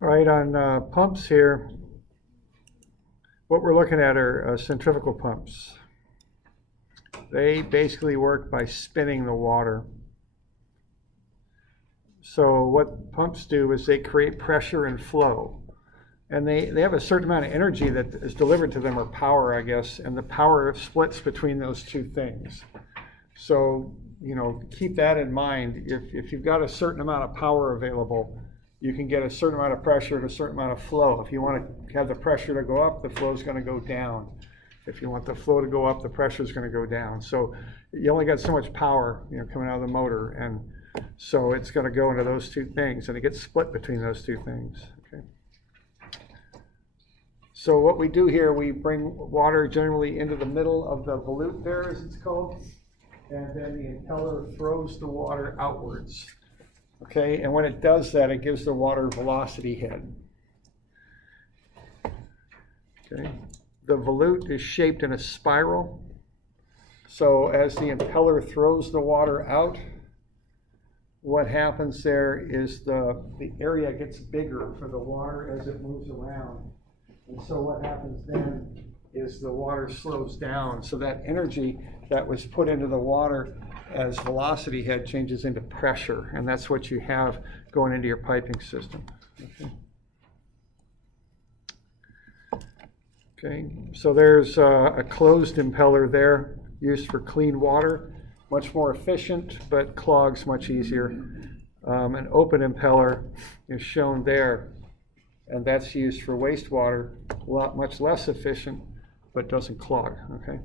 All right, on pumps here, what we're looking at are centrifugal pumps. They basically work by spinning the water. So what pumps do is they create pressure and flow. And they have a certain amount of energy that is delivered to them, or power, I guess, and the power splits between those two things. So, keep that in mind. If you've got a certain amount of power available, you can get a certain amount of pressure and a certain amount of flow. If you want to have the pressure to go up, the flow is going to go down. If you want the flow to go up, the pressure is going to go down. So you only got so much power, coming out of the motor, and so it's going to go into those two things, and it gets split between those two things. Okay. So what we do here, we bring water generally into the middle of the volute there, as it's called, and then the impeller throws the water outwards. Okay, and when it does that, it gives the water velocity head. Okay, the volute is shaped in a spiral. So as the impeller throws the water out, what happens there is the area gets bigger for the water as it moves around. And so what happens then is the water slows down. So that energy that was put into the water as velocity head changes into pressure, and that's what you have going into your piping system. Okay, so there's a closed impeller there used for clean water, much more efficient, but clogs much easier. An open impeller is shown there, and that's used for wastewater, much less efficient, but doesn't clog. Okay.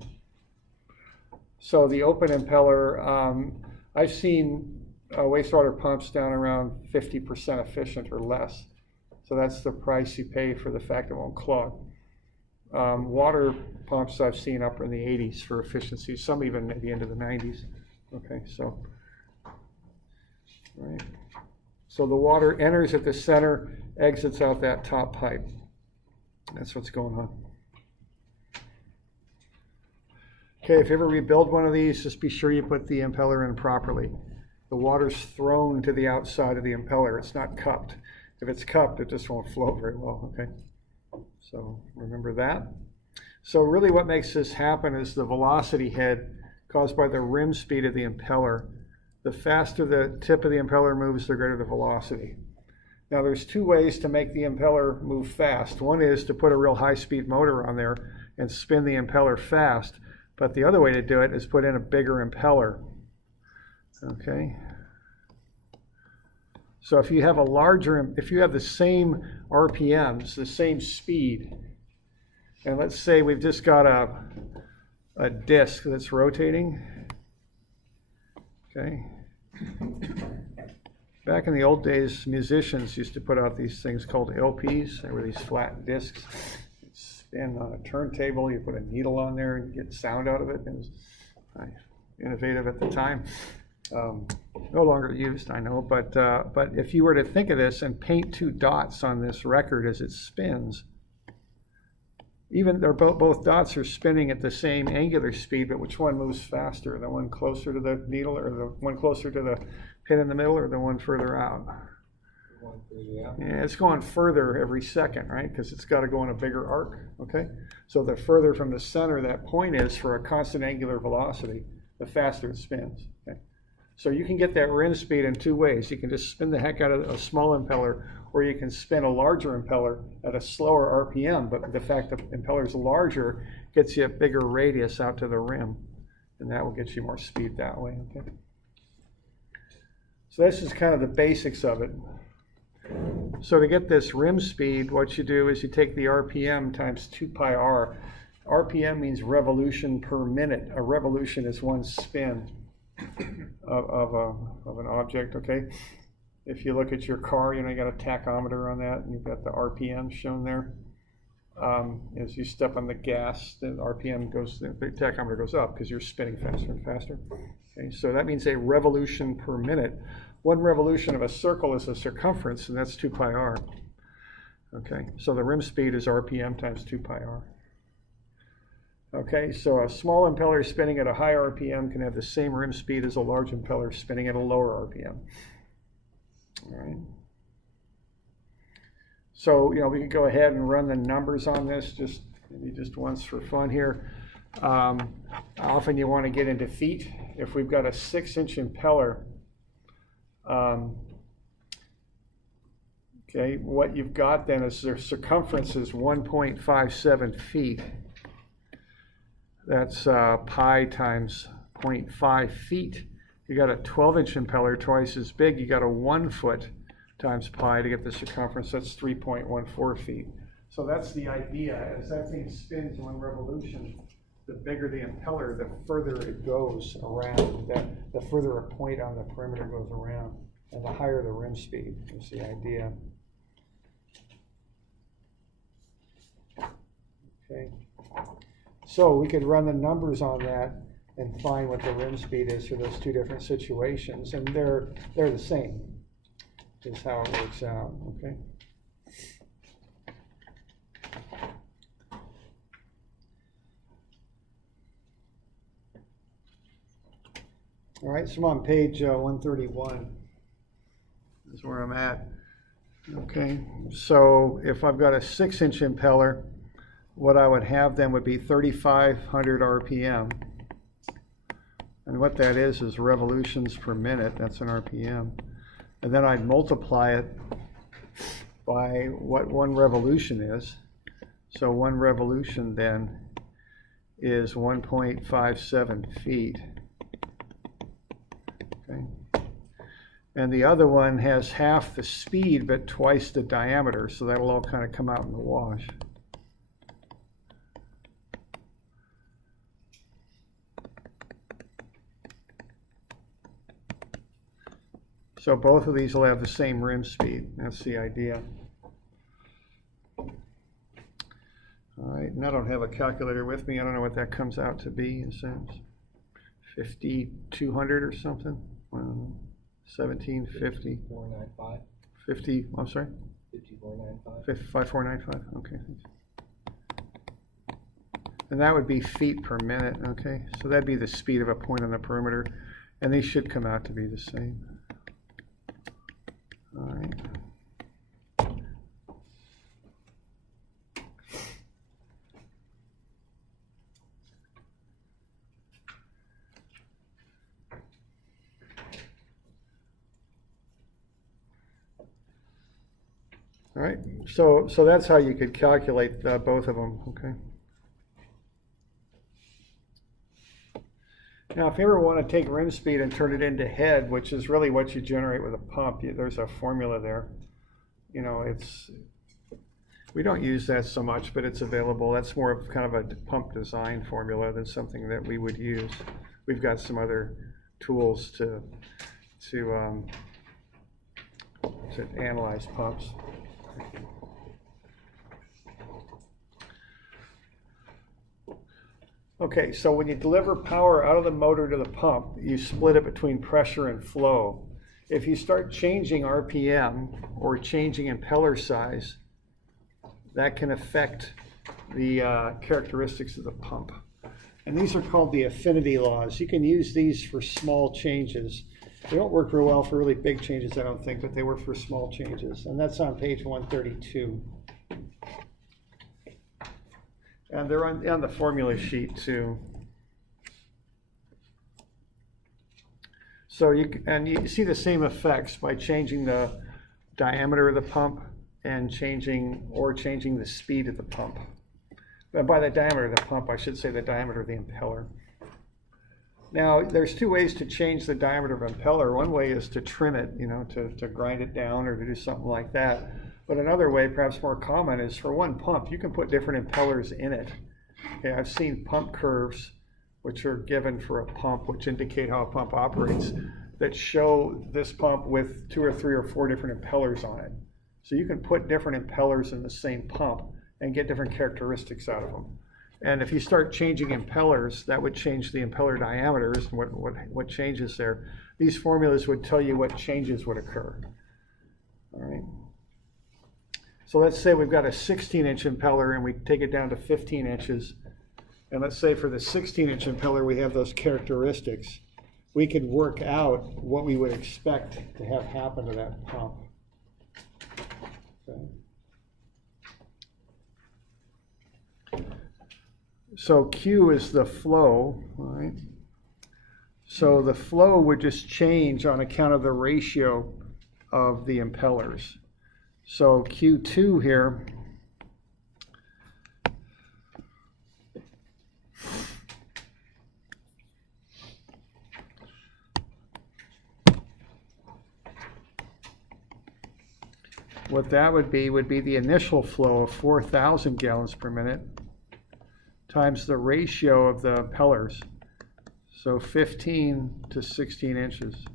So the open impeller, I've seen wastewater pumps down around 50% efficient or less. So that's the price you pay for the fact it won't clog. Water pumps I've seen up in the 80s for efficiency, some even maybe into the 90s. Okay, so, all right. So the water enters at the center, exits out that top pipe. That's what's going on. Okay, if you ever rebuild one of these, just be sure you put the impeller in properly. The water's thrown to the outside of the impeller. It's not cupped. If it's cupped, it just won't flow very well, okay? So remember that. So really what makes this happen is the velocity head caused by the rim speed of the impeller. The faster the tip of the impeller moves, the greater the velocity. Now there's two ways to make the impeller move fast. One is to put a real high-speed motor on there and spin the impeller fast. But the other way to do it is put in a bigger impeller. Okay. So if you have if you have the same RPMs, the same speed, and let's say we've just got a disc that's rotating. Okay. Back in the old days, musicians used to put out these things called LPs. They were these flat discs. And on a turntable, you put a needle on there and get sound out of it. It was innovative at the time. No longer used, I know, but if you were to think of this and paint two dots on this record as it spins, even they're both dots are spinning at the same angular speed, but which one moves faster? The one closer to the needle, or the one closer to the pin in the middle, or the one further out? Yeah, it's going further every second, right? Because it's got to go in a bigger arc, okay? So the further from the center that point is for a constant angular velocity, the faster it spins, okay? So you can get that rim speed in two ways. You can just spin the heck out of a small impeller, or you can spin a larger impeller at a slower RPM, but the fact that the impeller is larger gets you a bigger radius out to the rim, and that will get you more speed that way, okay? So this is kind of the basics of it. So to get this rim speed, what you do is you take the RPM times 2 pi r. RPM means revolution per minute. A revolution is one spin of an object, okay? If you look at your car, you got a tachometer on that, and you've got the RPM shown there. As you step on the gas, the RPM goes, the tachometer goes up because you're spinning faster and faster. Okay, so that means a revolution per minute. One revolution of a circle is a circumference, and that's 2 pi r. Okay, so the rim speed is RPM times 2 pi r. Okay, so a small impeller spinning at a high RPM can have the same rim speed as a large impeller spinning at a lower RPM. All right. So, we could go ahead and run the numbers on this maybe just once for fun here. Often you want to get into feet. If we've got a 6-inch impeller, okay, what you've got then is their circumference is 1.57 feet. That's pi times 0.5 feet. You got a 12-inch impeller, twice as big. You got a 1 foot times pi to get the circumference. That's 3.14 feet. So that's the idea. As that thing spins 1 revolution, the bigger the impeller, the further it goes around. The further a point on the perimeter goes around, and the higher the rim speed is the idea. Okay. So we could run the numbers on that and find what the rim speed is for those two different situations, and they're the same, is how it works out. Okay. All right, so I'm on page 131. This is where I'm at. Okay, so if I've got a 6-inch impeller, what I would have then would be 3,500 RPM. And what that is revolutions per minute. That's an RPM. And then I'd multiply it by what 1 revolution is. So 1 revolution then is 1.57 feet. Okay. And the other one has half the speed but twice the diameter, so that'll all kind of come out in the wash. So both of these will have the same rim speed. That's the idea. All right, and I don't have a calculator with me. I don't know what that comes out to be. It says 5,200 or something. 1750. 5495. 50. I'm sorry. 5495. 5495. Okay. And that would be feet per minute. Okay, so that'd be the speed of a point on the perimeter, and these should come out to be the same. All right. All right, so that's how you could calculate both of them, okay? Now, if you ever want to take rim speed and turn it into head, which is really what you generate with a pump, there's a formula there. We don't use that so much, but it's available. That's more of kind of a pump design formula than something that we would use. We've got some other tools to analyze pumps. Okay, so when you deliver power out of the motor to the pump, you split it between pressure and flow. If you start changing RPM or changing impeller size, that can affect the characteristics of the pump. And these are called the Affinity Laws. You can use these for small changes. They don't work real well for really big changes, I don't think, but they work for small changes. And that's on page 132. And they're on the formula sheet too. So you see the same effects by changing the diameter of the pump and changing the speed of the pump. By the diameter of the pump, I should say the diameter of the impeller. Now, there's two ways to change the diameter of impeller. One way is to trim it, to grind it down or to do something like that. But another way, perhaps more common, is for one pump, you can put different impellers in it. Okay, I've seen pump curves, which are given for a pump, which indicate how a pump operates, that show this pump with 2 or 3 or 4 different impellers on it. So you can put different impellers in the same pump and get different characteristics out of them. And if you start changing impellers, that would change the impeller diameters, what changes there. These formulas would tell you what changes would occur. All right. So let's say we've got a 16-inch impeller and we take it down to 15 inches. And let's say for the 16-inch impeller we have those characteristics. We could work out what we would expect to have happen to that pump. Okay. So Q is the flow, right? So the flow would just change on account of the ratio of the impellers. So Q2 here what that would be the initial flow of 4,000 gallons per minute times the ratio of the impellers. So 15 to 16 inches.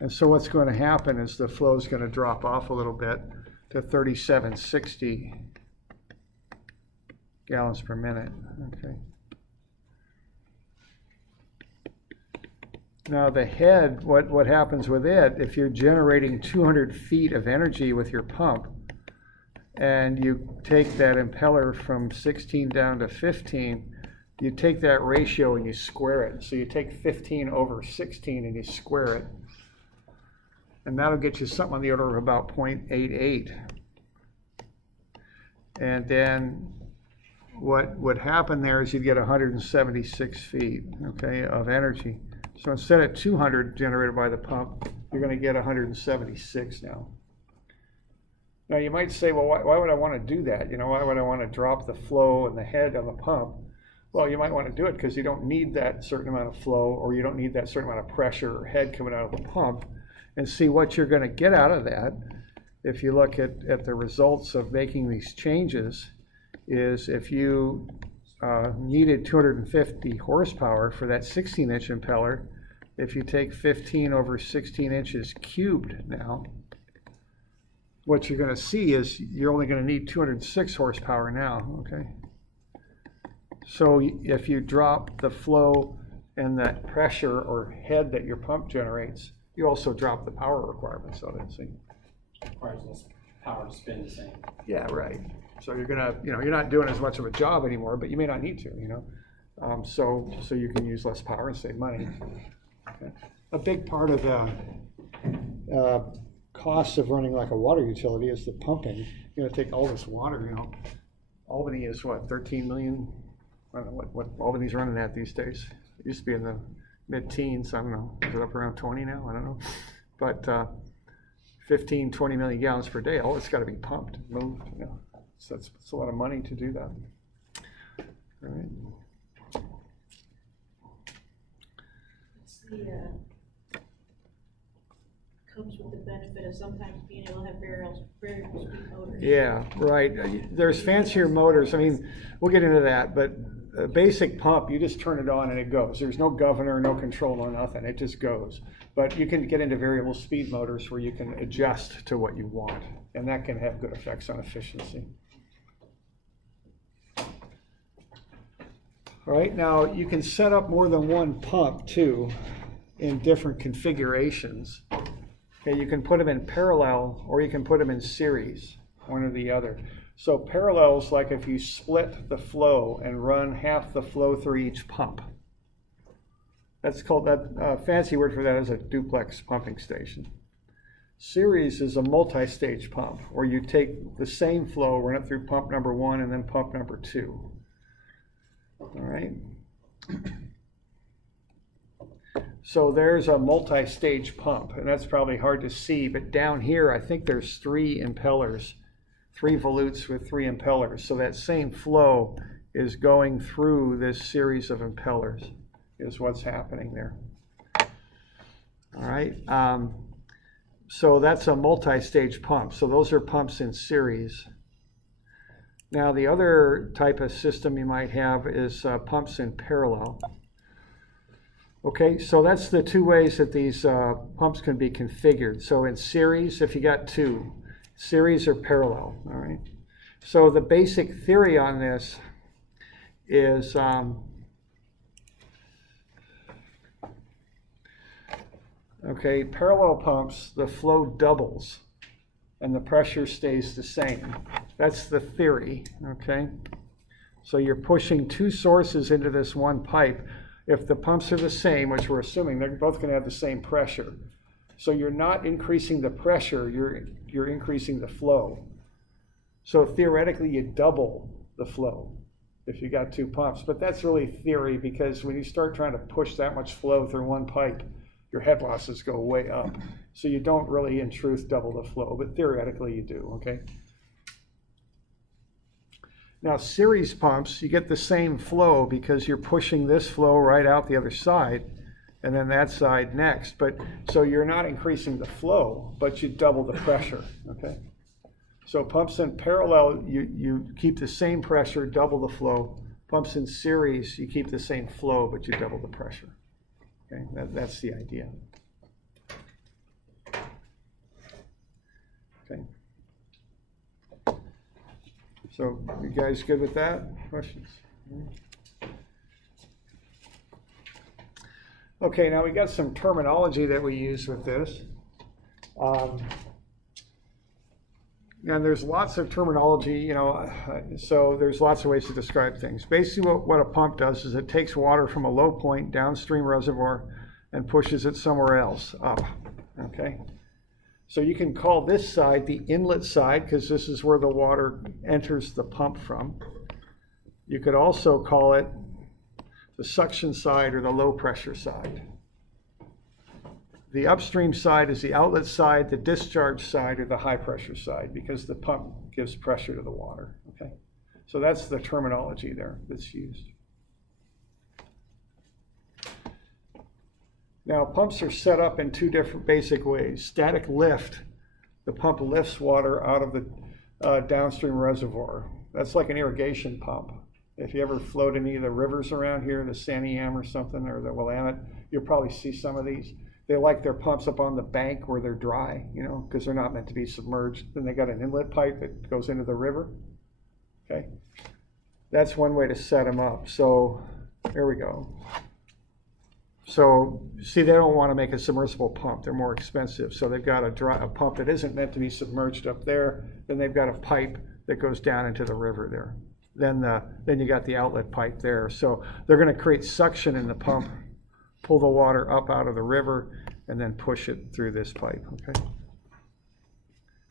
And so what's going to happen is the flow is going to drop off a little bit to 3760 gallons per minute. Okay. Now the head, what happens with it, if you're generating 200 feet of energy with your pump, and you take that impeller from 16 down to 15, you take that ratio and you square it. So you take 15 over 16 and you square it. And that'll get you something on the order of about 0.88. And then what would happen there is you'd get 176 feet, okay, of energy. So instead of 200 generated by the pump, you're going to get 176 now. Now you might say, well, why would I want to do that? You know, why would I want to drop the flow and the head on the pump? Well, you might want to do it because you don't need that certain amount of flow, or you don't need that certain amount of pressure or head coming out of the pump. And see what you're going to get out of that, if you look at the results of making these changes, is if you needed 250 horsepower for that 16-inch impeller, if you take 15 over 16 inches cubed now, what you're going to see is you're only going to need 206 horsepower now, okay? So if you drop the flow and that pressure or head that your pump generates, you also drop the power requirements of it, see? Requires less power to spin the same. Yeah, right. So you're gonna, you're not doing as much of a job anymore, but you may not need to, so you can use less power and save money. Okay. A big part of the cost of running like a water utility is the pumping. You're gonna take all this water, Albany is what, 13 million? I don't know what Albany's running at these days. It used to be in the mid-teens, I don't know, is it up around 20 now? I don't know. But 15, 20 million gallons per day, it's got to be pumped, moved, So that's a lot of money to do that. All right. Comes with the benefit of sometimes being able to have variable speed motors. Yeah, right. There's fancier motors. I mean, we'll get into that, but a basic pump, you just turn it on and it goes. There's no governor, no control, no nothing. It just goes. But you can get into variable speed motors where you can adjust to what you want, and that can have good effects on efficiency. All right, now you can set up more than one pump too in different configurations. Okay, you can put them in parallel or you can put them in series, one or the other. So parallels, like if you split the flow and run half the flow through each pump. That's called, fancy word for that is a duplex pumping station. Series is a multi-stage pump, where you take the same flow, run it through pump number 1 and then pump number 2. All right. So there's a multi-stage pump, and that's probably hard to see, but down here I think there's 3 impellers, 3 volutes with 3 impellers. So that same flow is going through this series of impellers, is what's happening there. All right. So that's a multi-stage pump. So those are pumps in series. Now the other type of system you might have is pumps in parallel. Okay, so that's the 2 ways that these pumps can be configured. So in series, if you got 2, series or parallel, all right? So the basic theory on this is okay, parallel pumps, the flow doubles and the pressure stays the same. That's the theory, okay? So you're pushing 2 sources into this one pipe. If the pumps are the same, which we're assuming they're both going to have the same pressure. So you're not increasing the pressure, you're increasing the flow. So theoretically you double the flow. if you got two pumps. But that's really theory, because when you start trying to push that much flow through one pipe, your head losses go way up. So you don't really, in truth, double the flow, but theoretically you do, okay? Now, series pumps, you get the same flow because you're pushing this flow right out the other side, and then that side next. But so you're not increasing the flow, but you double the pressure, okay? So pumps in parallel, you keep the same pressure, double the flow. Pumps in series, you keep the same flow, but you double the pressure. Okay, that's the idea. Okay. So you guys good with that? Questions? Okay, now we got some terminology that we use with this. And there's lots of terminology, you know, so there's lots of ways to describe things. Basically what a pump does is it takes water from a low point downstream reservoir and pushes it somewhere else up, okay? So you can call this side the inlet side, because this is where the water enters the pump from. You could also call it the suction side or the low pressure side. The upstream side is the outlet side, the discharge side or the high pressure side, because the pump gives pressure to the water, okay? So that's the terminology there that's used. Now, pumps are set up in two different basic ways. Static lift, the pump lifts water out of the downstream reservoir. That's like an irrigation pump. If you ever float any of the rivers around here, the Santiam or something, or the Willamette, you'll probably see some of these. They like their pumps up on the bank where they're dry, you know, because they're not meant to be submerged. Then they got an inlet pipe that goes into the river, okay? That's one way to set them up. So there we go. So see, they don't want to make a submersible pump. They're more expensive. So they've got a pump that isn't meant to be submerged up there. Then they've got a pipe that goes down into the river there. Then you got the outlet pipe there. So they're going to create suction in the pump, pull the water up out of the river, and then push it through this pipe, okay?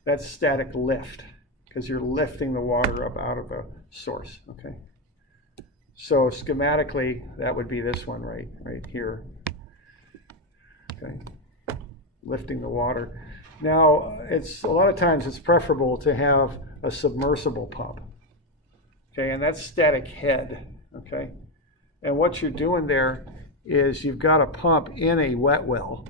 That's static lift, because you're lifting the water up out of the source, okay? So schematically, that would be this one right here, okay? Lifting the water. Now, a lot of times it's preferable to have a submersible pump, okay? And that's static head, okay? And what you're doing there is you've got a pump in a wet well.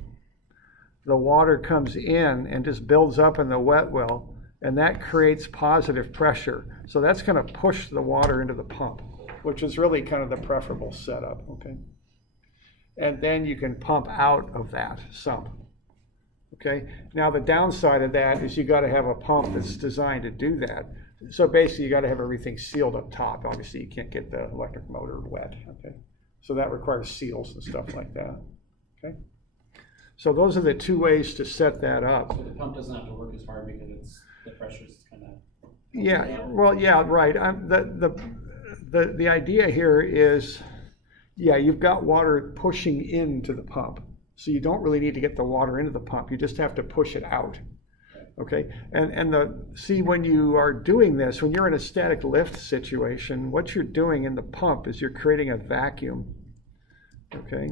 The water comes in and just builds up in the wet well, and that creates positive pressure. So that's going to push the water into the pump, which is really kind of the preferable setup, okay? And then you can pump out of that some, okay? Now the downside of that is you got to have a pump that's designed to do that. So basically you got to have everything sealed up top. Obviously you can't get the electric motor wet, okay? So that requires seals and stuff like that, okay? So those are the two ways to set that up. So the pump doesn't have to work as hard because the pressure is kind of... Yeah, well, yeah, right. The idea here is, yeah, you've got water pushing into the pump. So you don't really need to get the water into the pump. You just have to push it out, okay? And see, when you are doing this, when you're in a static lift situation, what you're doing in the pump is you're creating a vacuum, okay?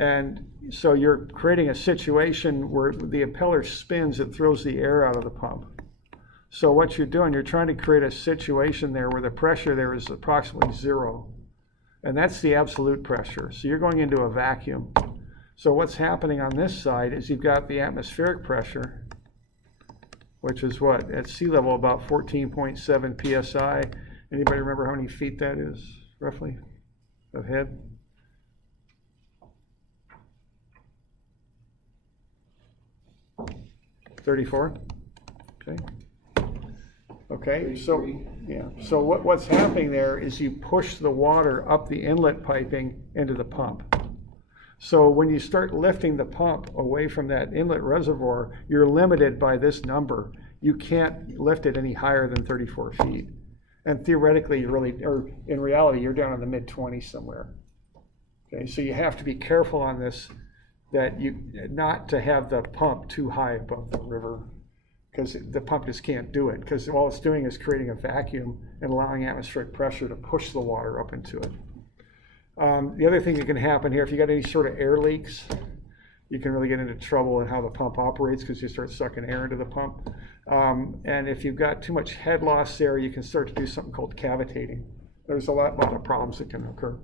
And so you're creating a situation where the impeller spins, it throws the air out of the pump. So what you're doing, you're trying to create a situation there where the pressure there is approximately zero. And that's the absolute pressure. So you're going into a vacuum. So what's happening on this side is you've got the atmospheric pressure, which is what? At sea level, about 14.7 psi. Anybody remember how many feet that is, roughly, of head? $34, okay. Okay, so, yeah, so what's happening there is you push the water up the inlet piping into the pump. So when you start lifting the pump away from that inlet reservoir, you're limited by this number. You can't lift it any higher than 34 feet. And theoretically, in reality, you're down in the mid-20s somewhere. Okay, so you have to be careful on this, that not to have the pump too high above the river, because the pump just can't do it, because all it's doing is creating a vacuum and allowing atmospheric pressure to push the water up into it. The other thing that can happen here, if you got any sort of air leaks, you can really get into trouble in how the pump operates because you start sucking air into the pump. And if you've got too much head loss there, you can start to do something called cavitating. There's a lot of problems that can occur.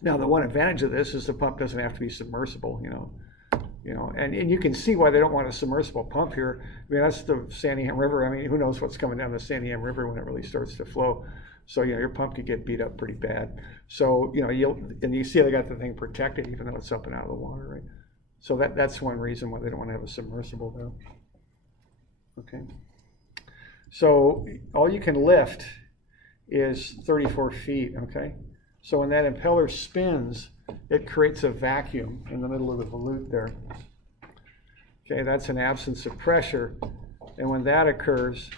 Now, the one advantage of this is the pump doesn't have to be submersible, and you can see why they don't want a submersible pump here. I mean, that's the Santiam River. I mean, who knows what's coming down the Santiam River when it really starts to flow. So, your pump could get beat up pretty bad. So, you see they got the thing protected even though it's up and out of the water, right? So that's one reason why they don't want to have a submersible there. Okay. So all you can lift is 34 feet, okay? So when that impeller spins, it creates a vacuum in the middle of the volute there. Okay, that's an absence of pressure. And when that occurs,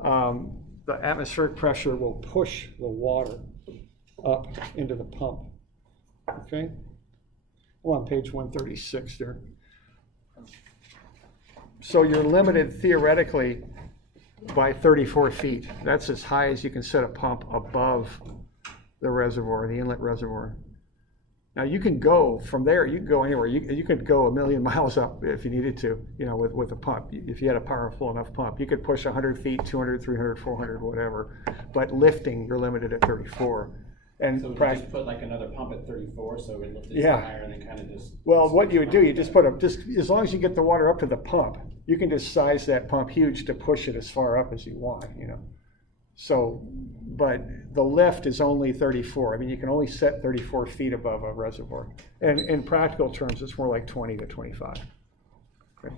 the atmospheric pressure will push the water up into the pump, okay? Well, on page 136 there. So you're limited theoretically by 34 feet. That's as high as you can set a pump above the reservoir, the inlet reservoir. Now you can go from there, you can go anywhere. You could go 1,000,000 miles up if you needed to, with a pump. If you had a powerful enough pump, you could push 100 feet, 200, 300, 400, whatever. But lifting, you're limited at 34. And so we just put like another pump at 34, so we lift it higher and then kind of just. Well, what you would do, you just put as long as you get the water up to the pump, you can just size that pump huge to push it as far up as you want, So, but the lift is only 34. I mean, you can only set 34 feet above a reservoir. And in practical terms, it's more like 20 to 25. Okay.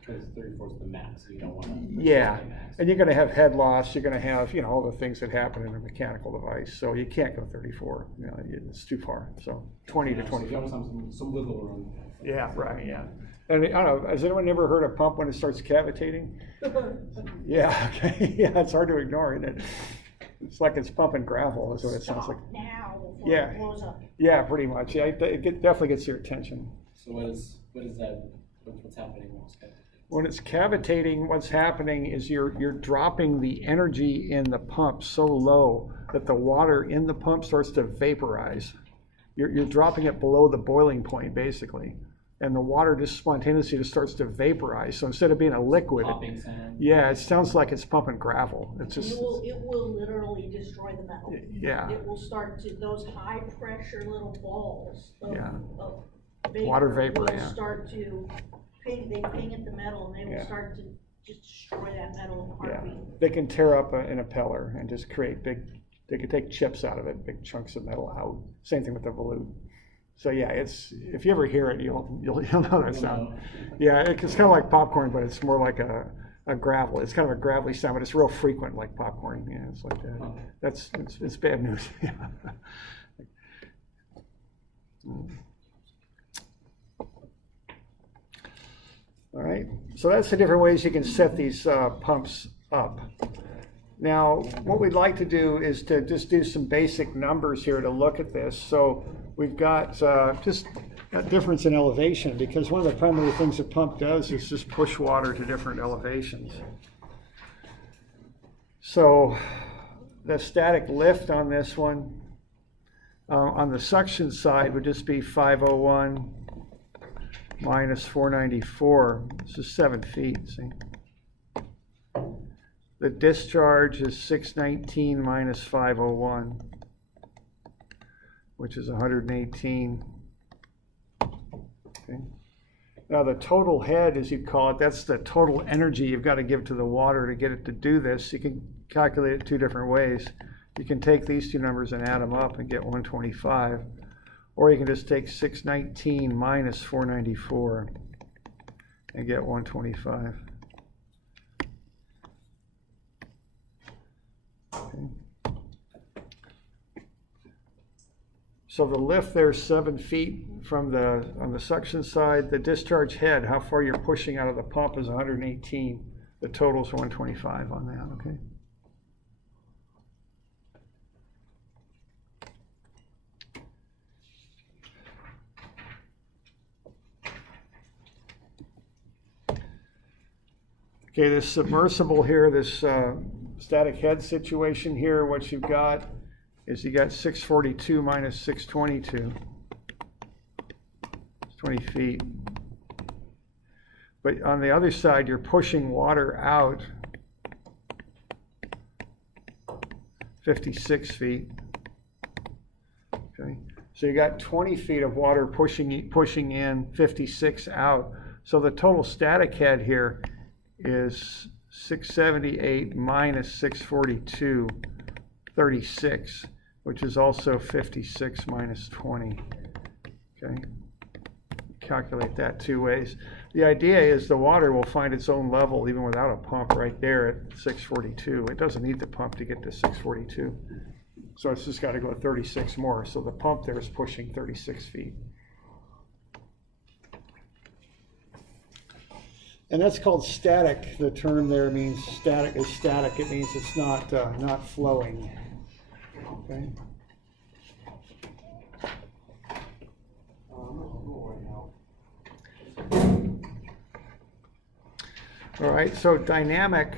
Because 34 is the max, so you don't want to. Yeah, and you're going to have head loss. You're going to have, all the things that happen in a mechanical device. So you can't go 34. It's too far. So 20 to 25. So you want some wiggle room. Yeah, right. Yeah. And I don't know, has anyone ever heard a pump when it starts cavitating? Yeah, okay. Yeah, it's hard to ignore, isn't it? It's like it's pumping gravel, is what it sounds like. Now before it blows up. Yeah, pretty much. Yeah, it definitely gets your attention. So what is that? What's happening when it's cavitating? When it's cavitating, what's happening is you're dropping the energy in the pump so low that the water in the pump starts to vaporize. You're dropping it below the boiling point, basically. And the water just spontaneously just starts to vaporize. So instead of being a liquid, it sounds like it's pumping gravel. It's just it will literally destroy the metal. Yeah. It will start to, those high pressure little balls of vapor water vapor will start to ping. They ping at the metal, and they will start to just destroy that metal in a heartbeat. They can tear up an impeller and just create they could take chips out of it, big chunks of metal out. Same thing with the volute. So yeah, if you ever hear it, you'll know that sound. Yeah, it's kind of like popcorn, but it's more like a gravel. It's kind of a gravelly sound, but it's real frequent, like popcorn. Yeah, it's like that. It's bad news. Yeah. All right. So that's the different ways you can set these pumps up. Now, what we'd like to do is to just do some basic numbers here to look at this. So we've got just a difference in elevation, because one of the primary things a pump does is just push water to different elevations. So the static lift on this one, on the suction side, would just be 501 minus 494. This is 7 feet, see? The discharge is 619 minus 501, which is 118. Okay. Now the total head, as you call it, that's the total energy you've got to give to the water to get it to do this. You can calculate it two different ways. You can take these two numbers and add them up and get 125, or you can just take 619 minus 494 and get 125. Okay. So the lift there's 7 feet from on the suction side. The discharge head, how far you're pushing out of the pump, is 118. The total's 125 on that, okay? Okay, this submersible here, this static head situation here, what you've got is you got 642 minus 622. It's 20 feet. But on the other side, you're pushing water out 56 feet. Okay, so you got 20 feet of water pushing in, 56 out. So the total static head here is 678 minus 642, 36, which is also 56 minus 20. Okay, calculate that two ways. The idea is the water will find its own level even without a pump right there at 642. It doesn't need the pump to get to 642. So it's just got to go 36 more. So the pump there is pushing 36 feet. And that's called static. The term there means static is static. It means it's not flowing. Okay. All right, so dynamic,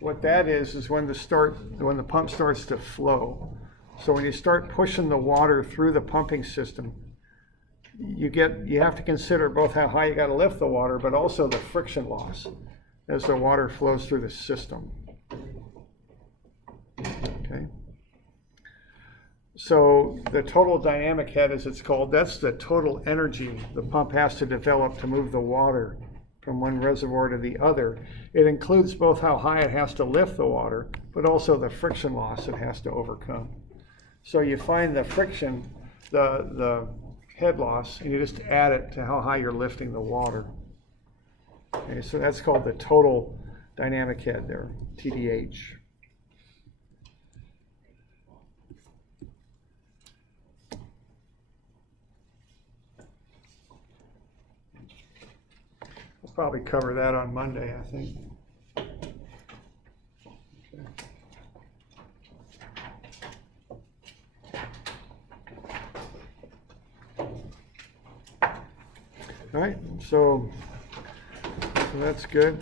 what that is when the pump starts to flow. So when you start pushing the water through the pumping system, you have to consider both how high you got to lift the water, but also the friction loss as the water flows through the system. Okay. So the total dynamic head, as it's called, that's the total energy the pump has to develop to move the water from one reservoir to the other. It includes both how high it has to lift the water, but also the friction loss it has to overcome. So you find the friction, the head loss, and you just add it to how high you're lifting the water. Okay, so that's called the total dynamic head there, TDH. We'll probably cover that on Monday, I think. Okay. All right, so that's good.